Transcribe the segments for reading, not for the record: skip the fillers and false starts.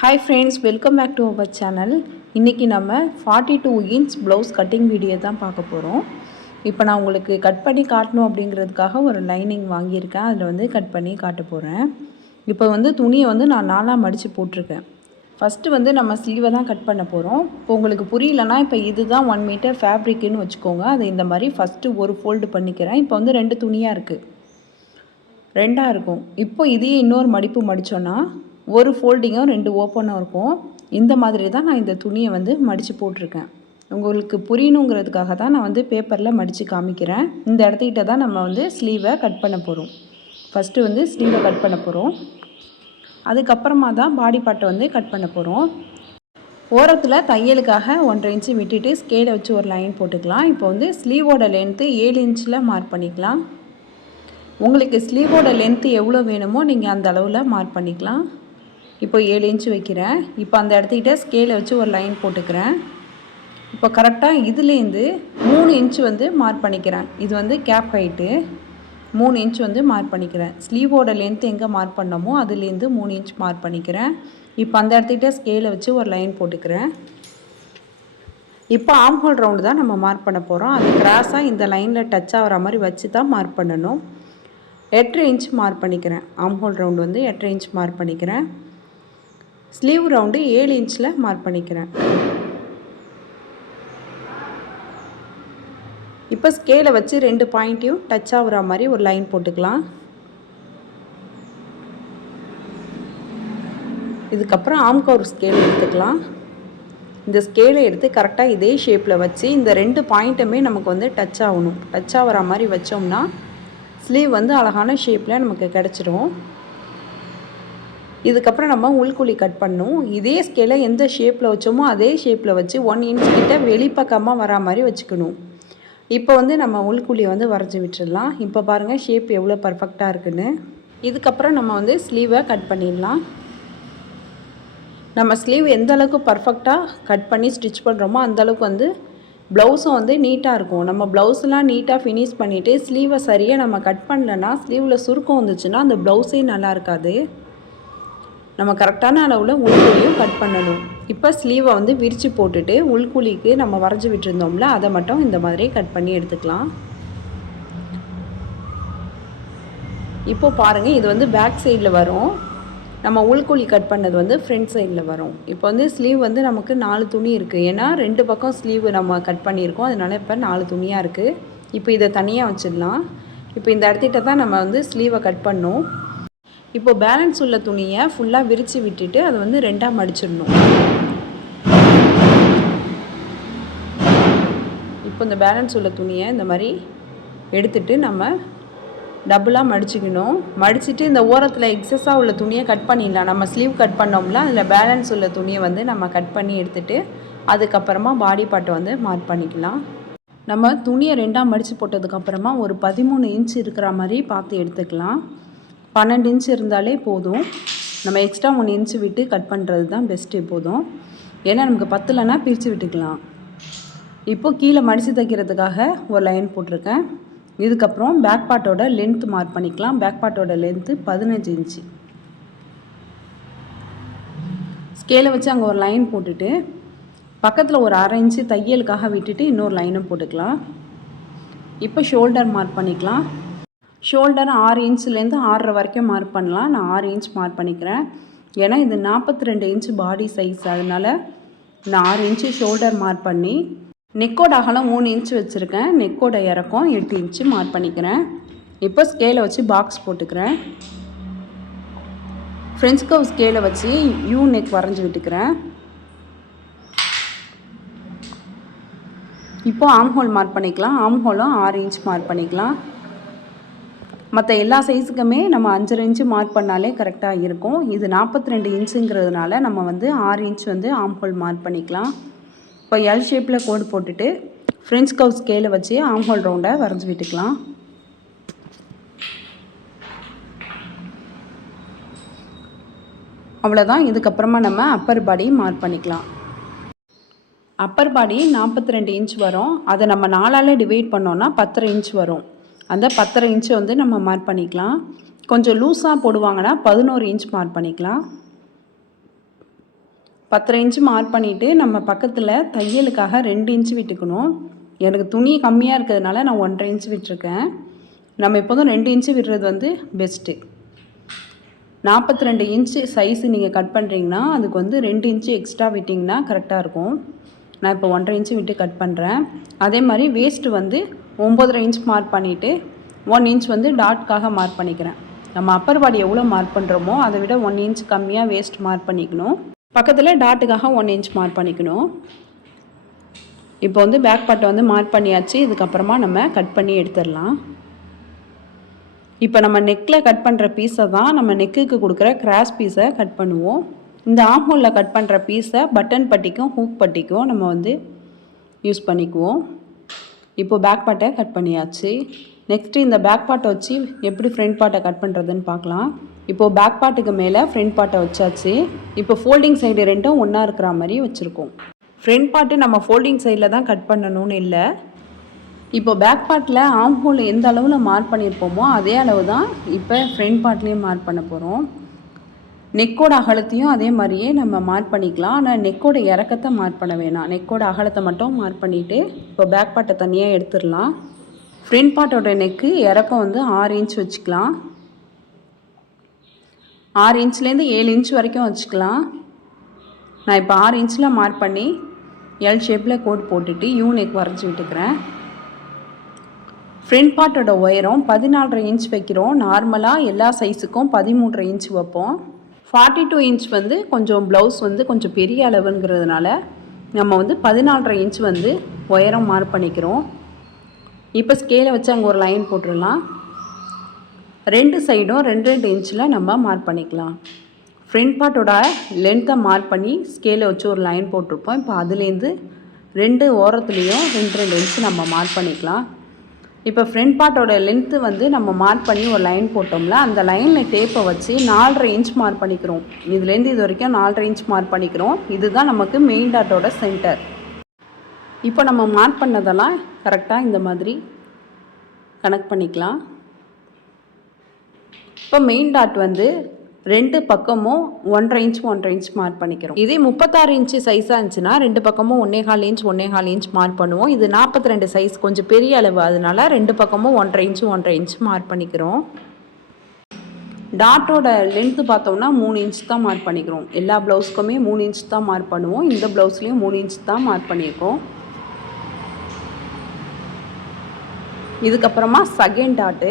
Hi friends, welcome back to our channel. இன்றைக்கி நம்ம 42 inch blouse cutting video தான் பார்க்க போகிறோம். இப்போ நான் உங்களுக்கு கட் பண்ணி காட்டணும் அப்படிங்கிறதுக்காக ஒரு லைனிங் வாங்கியிருக்கேன். அதில் வந்து கட் பண்ணி காட்ட போகிறேன். இப்போ வந்து துணியை வந்து நான் 4ஆக மடித்து போட்டிருக்கேன். ஃபஸ்ட்டு வந்து நம்ம ஸ்லீவை தான் கட் பண்ண போகிறோம். இப்போ உங்களுக்கு புரியலன்னா இப்போ இதுதான் 1 மீட்டர் ஃபேப்ரிக்குன்னு வச்சுக்கோங்க. அதை இந்த மாதிரி ஃபஸ்ட்டு ஒரு ஃபோல்டு பண்ணிக்கிறேன். இப்போ வந்து 2 துணியாக இருக்குது, 2ஆக இருக்கும். இப்போ இதையே இன்னொரு மடிப்பு மடித்தோன்னா ஒரு ஃபோல்டிங்கும் 2 ஓப்பனும் இருக்கும். இந்த மாதிரி தான் நான் இந்த துணியை வந்து மடித்து போட்டிருக்கேன். உங்களுக்கு புரியணுங்கிறதுக்காக தான் நான் வந்து பேப்பரில் மடித்து காமிக்கிறேன். இந்த இடத்துக்கிட்ட தான் நம்ம வந்து ஸ்லீவை கட் பண்ண போகிறோம். ஃபஸ்ட்டு வந்து ஸ்லீவை கட் பண்ண போகிறோம். அதுக்கப்புறமா தான் பாடி பார்ட்டை வந்து கட் பண்ண போகிறோம். ஓரத்தில் தையலுக்காக 1.5 இன்ச்சு விட்டுட்டு ஸ்கேலை வச்சு ஒரு லைன் போட்டுக்கலாம். இப்போ வந்து ஸ்லீவோட லென்த்து 7 இன்ச்சில் மார்க் பண்ணிக்கலாம். உங்களுக்கு ஸ்லீவோட லென்த்து எவ்வளோ வேணுமோ நீங்கள் அந்த அளவில் மார்க் பண்ணிக்கலாம். இப்போ 7 இன்ச்சு வைக்கிறேன். இப்போ அந்த இடத்துக்கிட்ட ஸ்கேலை வச்சு ஒரு லைன் போட்டுக்கிறேன். இப்போ கரெக்டாக இதுலேருந்து 3 இன்ச்சு வந்து மார்க் பண்ணிக்கிறேன். இது வந்து கேப் ஹைட்டு 3 இன்ச் வந்து மார்க் பண்ணிக்கிறேன். ஸ்லீவோட லென்த் எங்கே மார்க் பண்ணமோ அதுலேருந்து 3 இன்ச் மார்க் பண்ணிக்கிறேன். இப்போ அந்த இடத்துக்கிட்ட ஸ்கேலை வச்சு ஒரு லைன் போட்டுக்கிறேன். இப்போ ஆம் ஹோல் ரவுண்டு தான் நம்ம மார்க் பண்ண போகிறோம். அது கிராஸாக இந்த லைனில் டச் ஆகிற மாதிரி வச்சு தான் மார்க் பண்ணணும். 8.5 இன்ச் மார்க் பண்ணிக்கிறேன். ஆம் ஹோல் ரவுண்டு வந்து 8.5 இன்ச் மார்க் பண்ணிக்கிறேன். ஸ்லீவ் ரவுண்டு 7 இன்ச்சில் மார்க் பண்ணிக்கிறேன். இப்போ ஸ்கேலை வச்சு 2 பாயிண்ட்டையும் டச் ஆகுற மாதிரி ஒரு லைன் போட்டுக்கலாம். இதுக்கப்புறம் ஆம்க்கு ஒரு ஸ்கேல் எடுத்துக்கலாம். இந்த ஸ்கேலை எடுத்து கரெக்டாக இதே ஷேப்பில் வச்சு இந்த 2 பாயிண்ட்டுமே நமக்கு வந்து டச் ஆகணும். டச் ஆகிற மாதிரி வச்சோம்னா ஸ்லீவ் வந்து அழகான ஷேப்பில் நமக்கு கிடச்சிரும். இதுக்கப்புறம் நம்ம உள்குழி கட் பண்ணணும். இதே ஸ்கேலை எந்த ஷேப்பில் வச்சோமோ அதே ஷேப்பில் வச்சு 1 இன்ச் கிட்ட வெளிப்பக்கமாக வரா மாதிரி வச்சுக்கணும். இப்போ வந்து நம்ம உள்குழியை வந்து வரைஞ்சி விட்டுடலாம். இப்போ பாருங்கள் ஷேப் எவ்வளோ பர்ஃபெக்டாக இருக்குன்னு. இதுக்கப்புறம் நம்ம வந்து ஸ்லீவை கட் பண்ணிடலாம். நம்ம ஸ்லீவ் எந்த அளவுக்கு பர்ஃபெக்டாக கட் பண்ணி ஸ்டிச் பண்ணுறோமோ அந்தளவுக்கு வந்து ப்ளவுஸும் வந்து நீட்டாக இருக்கும். நம்ம ப்ளவுஸ்லாம் நீட்டாக ஃபினிஷ் பண்ணிவிட்டு ஸ்லீவை சரியாக நம்ம கட் பண்ணலன்னா ஸ்லீவில் சுருக்கம் வந்துச்சுன்னா அந்த ப்ளவுஸே நல்லா இருக்காது. நம்ம கரெக்டான அளவில் உள்குழியும் கட் பண்ணணும். இப்போ ஸ்லீவை வந்து விரித்து போட்டுட்டு உள்குழிக்கு நம்ம வரைஞ்சி விட்டுருந்தோம்ல அதை மட்டும் இந்த மாதிரி கட் பண்ணி எடுத்துக்கலாம். இப்போ பாருங்கள், இது வந்து பேக் சைடில் வரும். நம்ம உள்குழி கட் பண்ணது வந்து ஃப்ரண்ட் சைடில் வரும். இப்போ வந்து ஸ்லீவ் வந்து நமக்கு 4 துணி இருக்குது. ஏன்னா 2 பக்கம் ஸ்லீவ் நம்ம கட் பண்ணியிருக்கோம். அதனால் இப்போ 4 துணியாக இருக்குது. இப்போ இதை தனியாக வச்சிடலாம். இப்போ இந்த இடத்திட்ட தான் நம்ம வந்து ஸ்லீவை கட் பண்ணோம். இப்போ பேலன்ஸ் உள்ள துணியை ஃபுல்லாக விரித்து விட்டுட்டு அதை வந்து 2ஆக மடிச்சிடணும். இப்போ இந்த பேலன்ஸ் உள்ள துணியை இந்த மாதிரி எடுத்துகிட்டு நம்ம டபுளாக மடிச்சுக்கணும். மடிச்சுட்டு இந்த ஓரத்தில் எக்ஸஸாக உள்ள துணியை கட் பண்ணிடலாம். நம்ம ஸ்லீவ் கட் பண்ணோம்ல அதில் பேலன்ஸ் உள்ள துணியை வந்து நம்ம கட் பண்ணி எடுத்துகிட்டு அதுக்கப்புறமா பாடி பார்ட்டை வந்து மார்க் பண்ணிக்கலாம். நம்ம துணியை 2ஆக மடித்து போட்டதுக்கப்புறமா ஒரு 13 இன்ச் இருக்கிற மாதிரி பார்த்து எடுத்துக்கலாம். 12 இன்ச் இருந்தாலே போதும். நம்ம எக்ஸ்ட்ரா 1 இன்ச் விட்டு கட் பண்ணுறது தான் பெஸ்ட்டு எப்போதும். ஏன்னா நமக்கு பத்தலைன்னா பிரித்து விட்டுக்கலாம். இப்போது கீழே மடித்து தைக்கிறதுக்காக ஒரு லைன் போட்டிருக்கேன். இதுக்கப்புறம் பேக் பார்ட்டோட லென்த் மார்க் பண்ணிக்கலாம். பேக் பார்ட்டோட லென்த்து 15 இன்ச்சு. ஸ்கேலை வச்சு அங்கே ஒரு லைன் போட்டுட்டு பக்கத்தில் ஒரு 1/2 இன்ச்சு தையலுக்காக விட்டுட்டு இன்னொரு லைனும் போட்டுக்கலாம். இப்போ ஷோல்டர் மார்க் பண்ணிக்கலாம். ஷோல்டர் 6 இன்ச்லேருந்து 6.5 வரைக்கும் மார்க் பண்ணலாம். நான் 6 இன்ச் மார்க் பண்ணிக்கிறேன். ஏன்னா இது 42 இன்ச் பாடி சைஸ், அதனால் நான் 6 இன்ச்சு ஷோல்டர் மார்க் பண்ணி நெக்கோட அகலம் 3 இன்ச் வச்சுருக்கேன். நெக்கோட இறக்கம் 8 இன்ச்சு மார்க் பண்ணிக்கிறேன். இப்போ ஸ்கேலை வச்சு பாக்ஸ் போட்டுக்கிறேன். ஃப்ரெஞ்ச் கர்வ் ஸ்கேலை வச்சு யூ நெக் வரைஞ்சி விட்டுக்கிறேன். இப்போ ஆம் ஹோல் மார்க் பண்ணிக்கலாம். ஆம் ஹோலும் 6 இன்ச் மார்க் பண்ணிக்கலாம். மற்ற எல்லா சைஸுக்குமே நம்ம 5.5 இன்ச்சு மார்க் பண்ணாலே கரெக்டாக இருக்கும். இது 42 இன்ச்சுங்கிறதுனால நம்ம வந்து 6 இன்ச் வந்து ஆம் ஹோல் மார்க் பண்ணிக்கலாம். இப்போ எல் ஷேப்பில் கோடு போட்டுட்டு ஃப்ரெஞ்ச் கர்வ் ஸ்கேலை வச்சு ஆம் ஹோல் ரவுண்டை வரைஞ்சி விட்டுக்கலாம். அவ்வளோதான். இதுக்கப்புறமா நம்ம அப்பர் பாடி மார்க் பண்ணிக்கலாம். அப்பர் பாடி 42 இன்ச் வரும். அதை நம்ம 4ஆல் டிவைட் பண்ணோன்னா 10.5 இன்ச் வரும். அந்த 10.5 இன்ச்சு வந்து நம்ம மார்க் பண்ணிக்கலாம். கொஞ்சம் லூஸாக போடுவாங்கன்னா 11 இன்ச் மார்க் பண்ணிக்கலாம். 10 இன்ச்சு மார்க் பண்ணிவிட்டு நம்ம பக்கத்தில் தையலுக்காக 2 இன்ச்சு விட்டுக்கணும். எனக்கு துணி கம்மியாக இருக்கிறதுனால நான் 1.5 இன்ச்சு விட்டுருக்கேன். நம்ம எப்போதும் 2 இன்ச்சு விடுறது வந்து பெஸ்ட்டு. 42 இன்ச்சு சைஸு நீங்கள் கட் பண்ணுறீங்கன்னா அதுக்கு வந்து 2 இன்ச்சு எக்ஸ்ட்ரா விட்டிங்கன்னா கரெக்டாக இருக்கும். நான் இப்போ 1.5 இன்ச்சு விட்டு கட் பண்ணுறேன். அதே மாதிரி வேஸ்ட்டு வந்து 9.5 இன்ச் மார்க் பண்ணிவிட்டு 1 இன்ச் வந்து டாட்காக மார்க் பண்ணிக்கிறேன். நம்ம அப்பர் பாடி எவ்வளோ மார்க் பண்ணுறோமோ அதை விட 1 இன்ச் கம்மியாக வேஸ்ட் மார்க் பண்ணிக்கணும். பக்கத்தில் டாட்டுக்காக 1 இன்ச் மார்க் பண்ணிக்கணும். இப்போ வந்து பேக் பார்ட்டை வந்து மார்க் பண்ணியாச்சு. இதுக்கப்புறமா நம்ம கட் பண்ணி எடுத்துடலாம். இப்போ நம்ம நெக்கில் கட் பண்ணுற பீஸை தான் நம்ம நெக்குக்கு கொடுக்குற கிராஸ் பீஸை கட் பண்ணுவோம். இந்த ஆம்ஹோலில் கட் பண்ணுற பீஸை பட்டன் பட்டிக்கும் ஹூக் பட்டிக்கும் நம்ம வந்து யூஸ் பண்ணிக்குவோம். இப்போ பேக் பார்ட்டை கட் பண்ணியாச்சு. நெக்ஸ்ட்டு இந்த பேக் பார்ட்டை வச்சு எப்படி ஃப்ரண்ட் பார்ட்டை கட் பண்ணுறதுன்னு பார்க்கலாம். இப்போது பேக் பார்ட்டுக்கு மேலே ஃப்ரண்ட் பார்ட்டை வச்சாச்சு. இப்போ ஃபோல்டிங் சைடு ரெண்டும் ஒன்றா இருக்கிற மாதிரி வச்சுருக்கோம். ஃப்ரண்ட் பார்ட்டு நம்ம ஃபோல்டிங் சைடில் தான் கட் பண்ணணும்னு இல்லை. இப்போ பேக் பார்ட்டில் ஆம் ஹோல் எந்த அளவில் மார்க் பண்ணியிருப்போமோ அதே அளவு தான் இப்போ ஃப்ரண்ட் பார்ட்லேயும் மார்க் பண்ண போகிறோம். நெக்கோட அகலத்தையும் அதே மாதிரியே நம்ம மார்க் பண்ணிக்கலாம். ஆனால் நெக்கோட இறக்கத்தை மார்க் பண்ண வேணாம். நெக்கோட அகலத்தை மட்டும் மார்க் பண்ணிவிட்டு இப்போ பேக் பார்ட்டை தனியாக எடுத்துடலாம். ஃப்ரண்ட் பார்ட்டோட நெக்கு இறக்கம் வந்து 6 இன்ச் வச்சுக்கலாம். 6 இன்ச்லேருந்து 7 இன்ச் வரைக்கும் வச்சுக்கலாம். நான் இப்போ 6 இன்ச்சில் மார்க் பண்ணி எல் ஷேப்பில் கோட் போட்டுட்டு யூ நெக் வரைஞ்சி விட்டுக்கிறேன். ஃப்ரண்ட் பார்ட்டோட உயரம் 14.5 இன்ச் வைக்கிறோம். நார்மலாக எல்லா சைஸுக்கும் 13.5 இன்ச் வைப்போம். 42 இன்ச் வந்து கொஞ்சம் ப்ளவுஸ் வந்து கொஞ்சம் பெரிய அளவுங்கிறதுனால நம்ம வந்து 14.5 இன்ச் வந்து உயரம் மார்க் பண்ணிக்கிறோம். இப்போ ஸ்கேலை வச்சு அங்கே ஒரு லைன் போட்டுடலாம். 2 சைடும் 2 இன்ச்சில் நம்ம மார்க் பண்ணிக்கலாம். ஃப்ரண்ட் பார்ட்டோட லென்த்தை மார்க் பண்ணி ஸ்கேலை வச்சு ஒரு லைன் போட்டிருப்போம். இப்போ அதுலேருந்து 2 ஓரத்துலேயும் 2 இன்ச்சு நம்ம மார்க் பண்ணிக்கலாம். இப்போ ஃப்ரண்ட் பார்ட்டோட லென்த்து வந்து நம்ம மார்க் பண்ணி ஒரு லைன் போட்டோம்ல, அந்த லைனில் டேப்பை வச்சு 4.5 இன்ச் மார்க் பண்ணிக்கிறோம். இதுலேருந்து இது வரைக்கும் 4.5 இன்ச் மார்க் பண்ணிக்கிறோம். இதுதான் நமக்கு மெயின் டாட்டோட சென்டர். இப்போ நம்ம மார்க் பண்ணதெல்லாம் கரெக்டாக இந்த மாதிரி கனெக்ட் பண்ணிக்கலாம். இப்போ மெயின் டாட் வந்து 2 பக்கமும் 1.5 இன்ச் மார்க் பண்ணிக்கிறோம். இதே 36 இன்ச்சு சைஸாக இருந்துச்சுன்னா 2 பக்கமும் 1.25 இன்ச் மார்க் பண்ணுவோம். இது 42 சைஸ் கொஞ்சம் பெரிய அளவு, அதனால 2 பக்கமும் 1.5 இன்ச் மார்க் பண்ணிக்கிறோம். டாட்டோட லென்த்து பார்த்தோம்னா 3 இன்ச் தான் மார்க் பண்ணிக்கிறோம். எல்லா ப்ளவுஸ்க்குமே 3 இன்ச் தான் மார்க் பண்ணுவோம். இந்த ப்ளவுஸ்லேயும் 3 இன்ச் தான் மார்க் பண்ணியிருக்கோம். இதுக்கப்புறமா செகண்ட் டாட்டு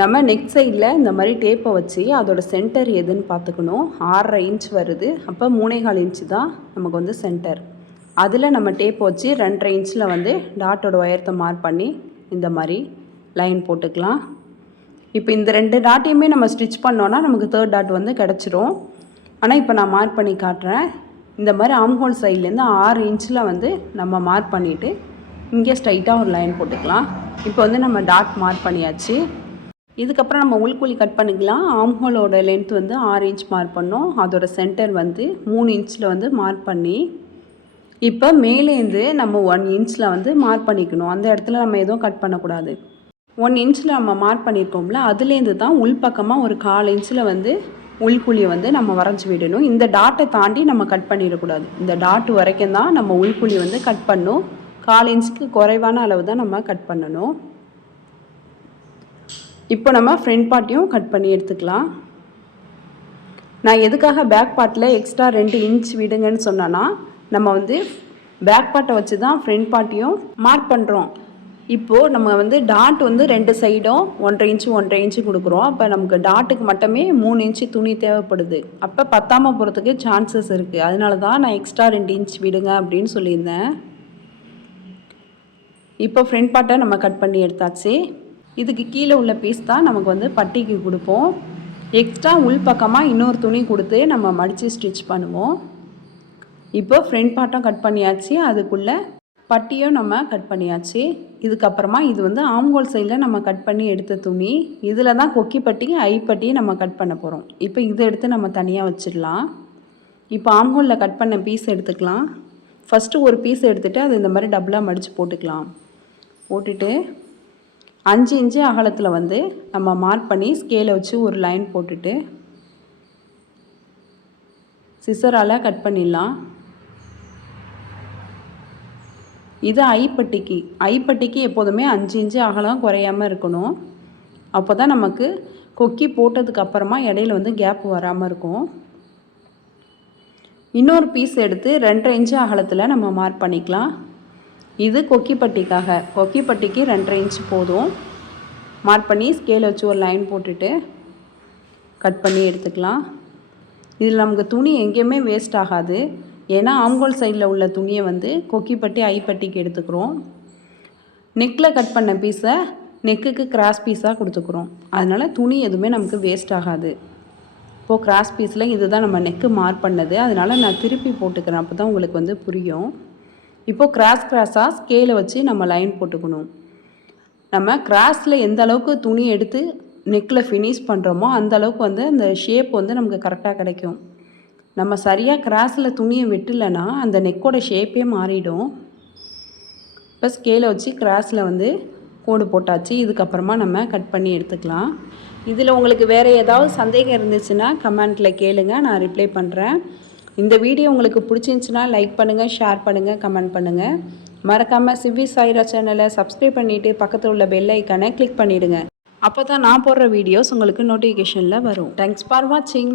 நம்ம நெக் சைடில் இந்த மாதிரி டேப்பை வச்சு அதோட சென்டர் எதுன்னு பார்த்துக்கணும். 6.5 இன்ச் வருது. அப்போ 3.25 இன்ச்சு தான் நமக்கு வந்து சென்டர். அதில் நம்ம டேப்பை வச்சு 2.5 இன்ச்சில் வந்து டாட்டோட உயரத்தை மார்க் பண்ணி இந்த மாதிரி லைன் போட்டுக்கலாம். இப்போ இந்த 2 டாட்டையுமே நம்ம ஸ்டிச் பண்ணோன்னா நமக்கு 3rd டாட் வந்து கிடச்சிரும். ஆனால் இப்போ நான் மார்க் பண்ணி காட்டுறேன். இந்த மாதிரி ஆம்ஹோல் சைட்லேருந்து 6 இன்ச்சில் வந்து நம்ம மார்க் பண்ணிவிட்டு இங்கே ஸ்ட்ரைட்டாக ஒரு லைன் போட்டுக்கலாம். இப்போ வந்து நம்ம டாட் மார்க் பண்ணியாச்சு. இதுக்கப்புறம் நம்ம உள்குழி கட் பண்ணிக்கலாம். ஆம்ஹோலோட லென்த் வந்து 6 இன்ச் மார்க் பண்ணோம். அதோட சென்டர் வந்து 3 இன்ச்சில் வந்து மார்க் பண்ணி இப்போ மேலேருந்து நம்ம 1 இன்ச்சில் வந்து மார்க் பண்ணிக்கணும். அந்த இடத்துல நம்ம எதுவும் கட் பண்ணக்கூடாது. 1 இன்ச்சில் நம்ம மார்க் பண்ணியிருக்கோம்ல, அதுலேருந்து தான் உள்பக்கமாக ஒரு 1/4 இன்ச்சில் வந்து உள்குழியை வந்து நம்ம வரைஞ்சி விடணும். இந்த டாட்டை தாண்டி நம்ம கட் பண்ணிடக்கூடாது. இந்த டாட் வரைக்கும் தான் நம்ம உள்குழி வந்து கட் பண்ணணும். 1/4 இன்ச்சுக்கு குறைவான அளவு தான் நம்ம கட் பண்ணணும். இப்போ நம்ம ஃப்ரண்ட் பார்ட்டையும் கட் பண்ணி எடுத்துக்கலாம். நான் எதுக்காக பேக் பார்ட்டில் எக்ஸ்ட்ரா 2 இன்ச் விடுங்கன்னு சொன்னேன்னா, நம்ம வந்து பேக் பார்ட்டை வச்சு தான் ஃப்ரண்ட் பார்ட்டையும் மார்க் பண்ணுறோம். இப்போது நம்ம வந்து டாட் வந்து 2 சைடும் 1.5 இன்ச்சு கொடுக்குறோம். அப்போ நமக்கு டாட்டுக்கு மட்டுமே 3 இன்ச்சு துணி தேவைப்படுது. அப்போ பத்தாமல் போகிறதுக்கு சான்சஸ் இருக்குது. அதனால தான் நான் எக்ஸ்ட்ரா 2 இன்ச் விடுங்க அப்படின்னு சொல்லியிருந்தேன். இப்போ ஃப்ரண்ட் பார்ட்டை நம்ம கட் பண்ணி எடுத்தாச்சு. இதுக்கு கீழே உள்ள பீஸ் தான் நமக்கு வந்து பட்டிக்கு கொடுப்போம். எக்ஸ்ட்ரா உள் பக்கமாக இன்னொரு துணி கொடுத்து நம்ம மடித்து ஸ்டிச் பண்ணுவோம். இப்போ ஃப்ரண்ட் பார்ட்டும் கட் பண்ணியாச்சு. அதுக்குள்ளே பட்டியும் நம்ம கட் பண்ணியாச்சு. இதுக்கப்புறமா இது வந்து ஆம்ஹோல் சைடில் நம்ம கட் பண்ணி எடுத்த துணி. இதில் தான் கொக்கி பட்டி ஐப்பட்டி நம்ம கட் பண்ண போகிறோம். இப்போ இதை எடுத்து நம்ம தனியாக வச்சிடலாம். இப்போ ஆம்ஹோலில் கட் பண்ண பீஸ் எடுத்துக்கலாம். ஃபஸ்ட்டு ஒரு பீஸ் எடுத்துகிட்டு அது இந்த மாதிரி டபுளாக மடித்து போட்டுக்கலாம். போட்டுட்டு 5 இன்ச்சு அகலத்தில் வந்து நம்ம மார்க் பண்ணி ஸ்கேலை வச்சு ஒரு லைன் போட்டுட்டு சிசரால் கட் பண்ணிடலாம். இது ஐப்பட்டிக்கு எப்போதுமே 5 இன்ச்சு அகலம் குறையாமல் இருக்கணும். அப்போ தான் நமக்கு கொக்கி போட்டதுக்கு அப்புறமா இடையில வந்து கேப் வராமல் இருக்கும். இன்னொரு பீஸ் எடுத்து 2.5 இன்ச்சு அகலத்தில் நம்ம மார்க் பண்ணிக்கலாம். இது கொக்கிப்பட்டிக்காக. கொக்கிப்பட்டிக்கு 2.5 இன்ச்சு போதும். மார்க் பண்ணி ஸ்கேல் வச்சு ஒரு லைன் போட்டுட்டு கட் பண்ணி எடுத்துக்கலாம். இதில் நமக்கு துணி எங்கேயுமே வேஸ்ட் ஆகாது. ஏன்னா ஆம்கோல் சைடில் உள்ள துணியை வந்து கொக்கிப்பட்டி ஐப்பட்டிக்கு எடுத்துக்கிறோம். நெக்கில் கட் பண்ண பீஸை நெக்குக்கு கிராஸ் பீஸாக கொடுத்துக்குறோம். அதனால் துணி எதுவுமே நமக்கு வேஸ்ட் ஆகாது. இப்போது கிராஸ் பீஸில் இதுதான் நம்ம நெக்கு மார்க் பண்ணது. அதனால் நான் திருப்பி போட்டுக்கிறேன். அப்போ தான் உங்களுக்கு வந்து புரியும். இப்போது கிராஸாக ஸ்கேலை வச்சு நம்ம லைன் போட்டுக்கணும். நம்ம கிராஸில் எந்த அளவுக்கு துணி எடுத்து நெக்கில் ஃபினிஷ் பண்ணுறோமோ அந்த அளவுக்கு வந்து அந்த ஷேப் வந்து நமக்கு கரெக்டாக கிடைக்கும். நம்ம சரியாக கிராஸில் துணியை வெட்டலைன்னா அந்த நெக்கோட ஷேப்பே மாறிடும். இப்போ ஸ்கேலை வச்சு கிராஸில் வந்து கோடு போட்டாச்சு. இதுக்கப்புறமா நம்ம கட் பண்ணி எடுத்துக்கலாம். இதில் உங்களுக்கு வேறு ஏதாவது சந்தேகம் இருந்துச்சுன்னா கமெண்ட்டில் கேளுங்க, நான் ரிப்ளை பண்ணுறேன். இந்த வீடியோ உங்களுக்கு பிடிச்சிருந்துச்சுன்னா லைக் பண்ணுங்கள், ஷேர் பண்ணுங்கள், கமெண்ட் பண்ணுங்கள். மறக்காமல் சிவி சாய்ரா சேனலை சப்ஸ்கிரைப் பண்ணிவிட்டு பக்கத்தில் உள்ள பெல் ஐக்கானை கிளிக் பண்ணிவிடுங்க. அப்போ தான் நான் போடுற வீடியோஸ் உங்களுக்கு நோட்டிஃபிகேஷனில் வரும். தேங்க்ஸ் ஃபார் வாட்சிங்.